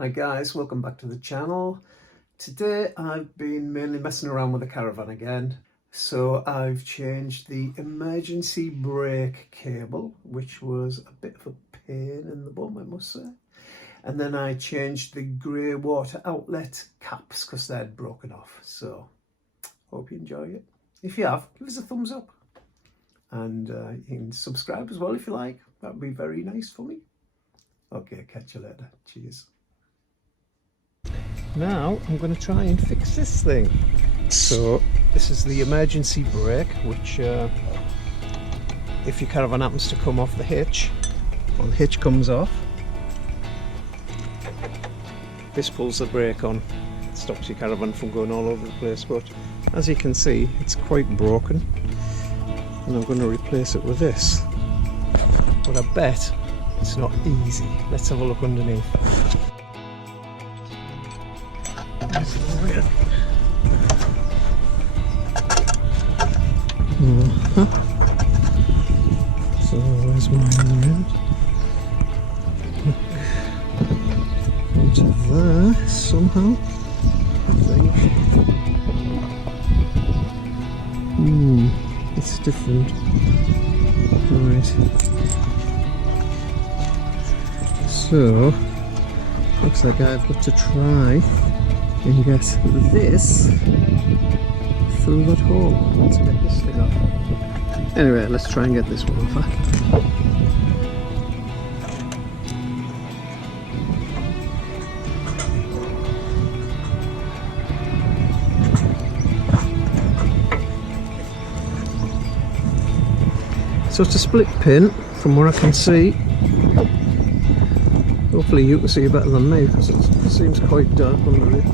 Hi guys, welcome back to the channel. Today I've been mainly messing around with the Caravan again. So I've changed the emergency brake cable, which was a bit of a pain in the bum, I must say. And then I changed the grey water outlet caps because they'd broken off. So hope you enjoy it. If you have, give us a thumbs up. And you can subscribe as well if you like. That would be very nice for me. Okay, catch you later. Cheers. Now I'm going to try and fix this thing. So this is the emergency brake, which if your Caravan happens to come off the hitch, or the hitch comes off, this pulls the brake on. It stops your Caravan from going all over the place, but as you can see it's quite broken and I'm going to replace it with this. But I bet it's not easy. Let's have a look underneath. So where's my other end? Onto there somehow, I think. It's different. Right. So looks like I've got to try and get this through that hole. Let's get this thing off. Anyway, let's try and get this one off. So it's a split pin from what I can see. Hopefully you can see better than me because it seems quite dark under it.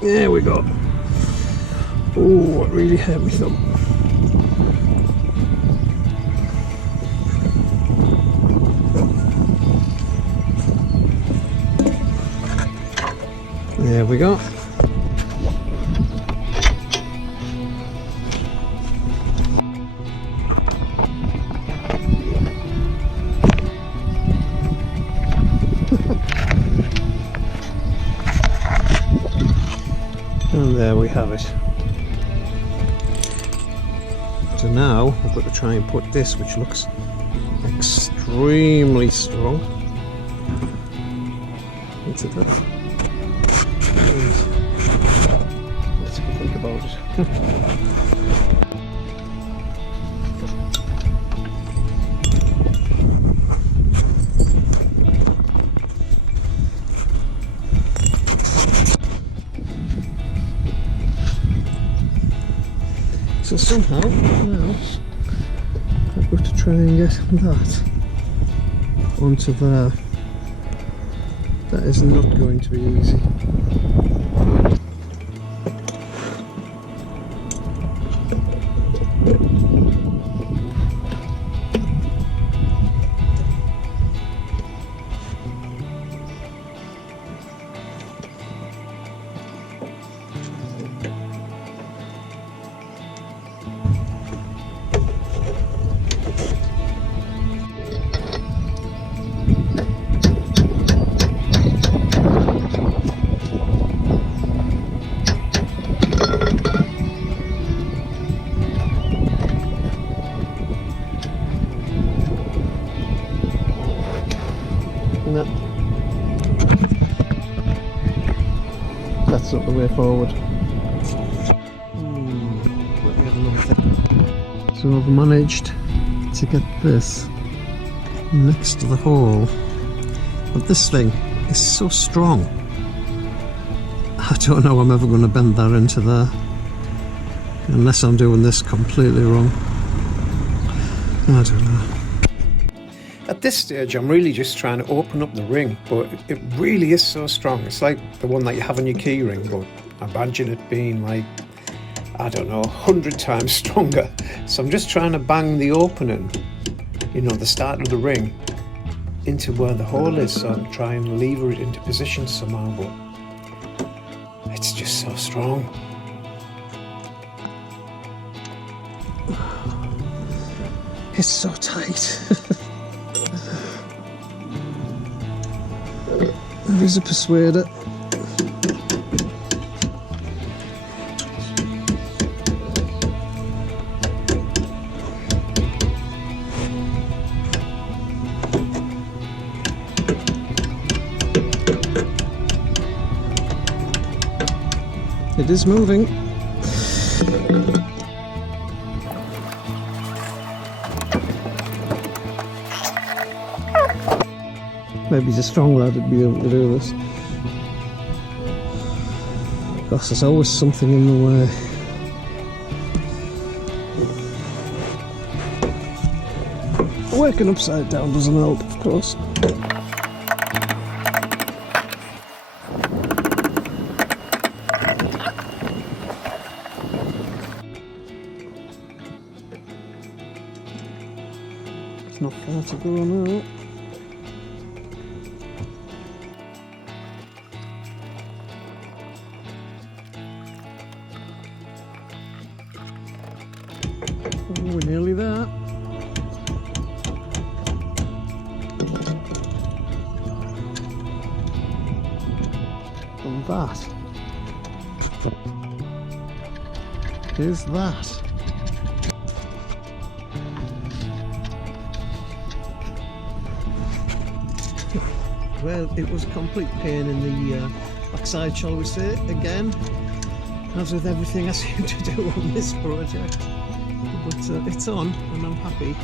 There we go. Oh, it really hurt me thumb. There we go. And there we have it. So now I've got to try and put this, which looks extremely strong, into that. Let's have a think about it. So somehow now I've got to try and get that onto there. That is not going to be easy. No. That's not the way forward. Let me have another thing. So I've managed to get this next to the hole, but this thing is so strong. I don't know I'm ever going to bend that into there, unless I'm doing this completely wrong. I don't know. At this stage I'm really just trying to open up the ring, but it really is so strong. It's like the one that you have on your key ring, but I imagine it being like, I don't know, 100 times stronger. So I'm just trying to bang the opening, you know, the start of the ring, into where the hole is so I can try and lever it into position somehow, but it's just so strong. It's so tight. There is a persuader. It is moving. Maybe he's a strong lad would be able to do this. Gosh, there's always something in the way. Working upside down doesn't help, of course. It's not far to go now. Oh, we're nearly there. And that is that. Well, it was a complete pain in the backside, shall we say, again, as with everything I seem to do on this project. But it's on, and I'm happy.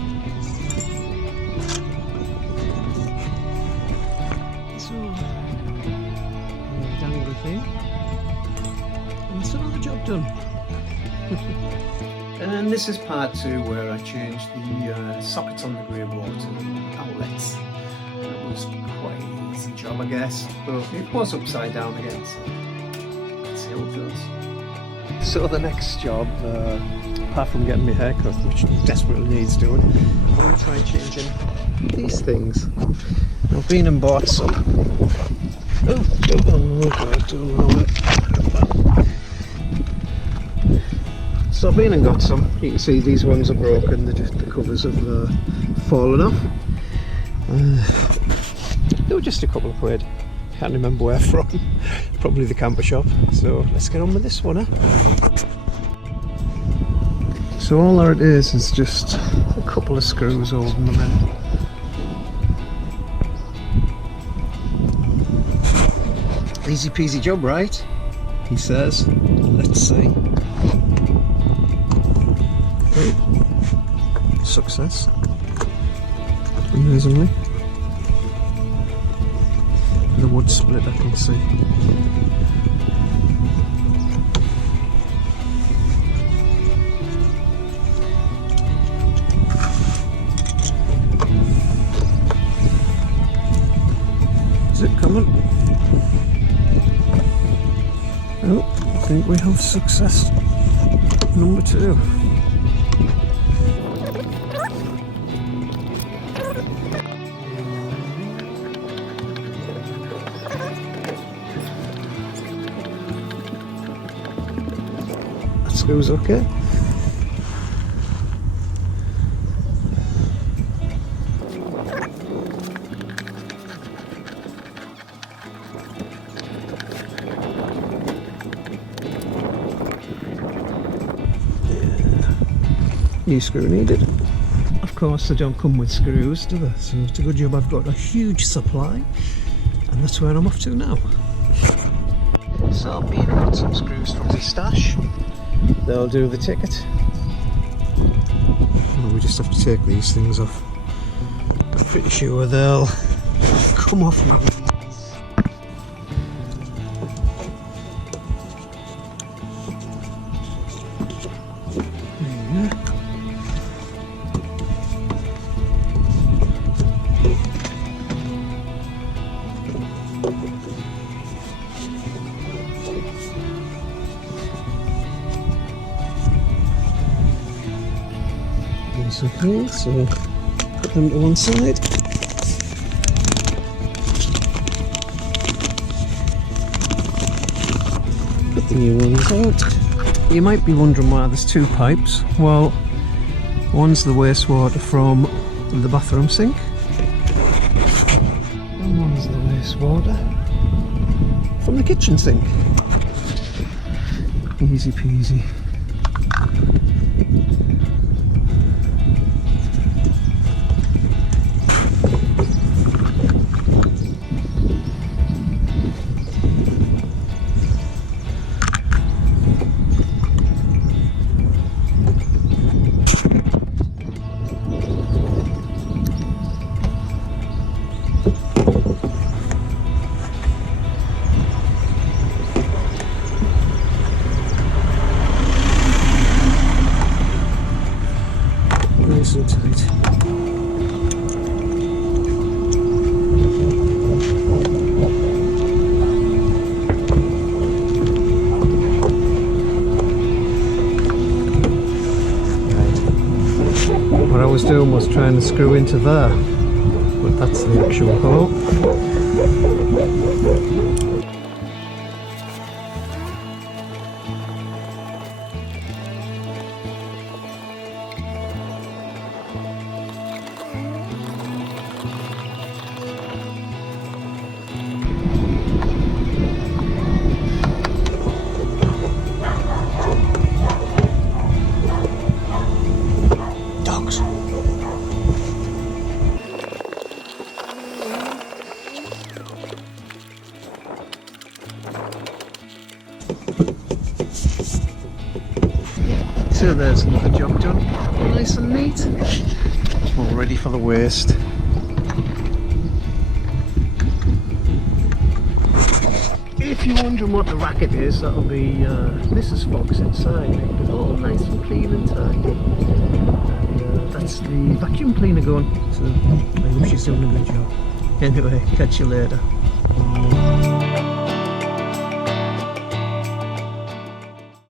So, dangly thing, and it's another job done. And this is part 2, where I changed the sockets on the grey water outlets. That was quite an easy job, I guess, but it was upside down again, so let's see how it goes. So the next job, apart from getting my hair cut, which desperately needs doing, I'm going to try changing these things. I've been and bought some. Oh God, don't know it. So I've been and got some. You can see these ones are broken, the covers have fallen off. They were just a couple of quid. Can't remember where from. Probably the camper shop. So let's get on with this one, eh? So all there it is just a couple of screws holding them in. Easy peasy job, right? He says. Let's see. Oh. Success. Amazingly. The wood split, I can see. Is it coming? Oh, I think we have success number 2. It was okay. New screw needed. Of course they don't come with screws, do they? So it's a good job I've got a huge supply, and that's where I'm off to now. So I've been and got some screws from the stash. They'll do the ticket. Oh, we just have to take these things off. I'm pretty sure they'll come off with these. Okay, so put them to one side. new ones out. You might be wondering why there's two pipes. Well, one's the wastewater from the bathroom sink, and one's the wastewater from the kitchen sink. Easy peasy. Nice and tight. What I was doing was trying to screw into there, but that's the actual hole. Dogs. So there's another job done, nice and neat, all ready for the waste. If you're wondering what the racket is, that'll be Mrs. Fox inside, making it all nice and clean and tidy. And that's the vacuum cleaner going, so I hope she's doing a good job. Anyway, catch you later.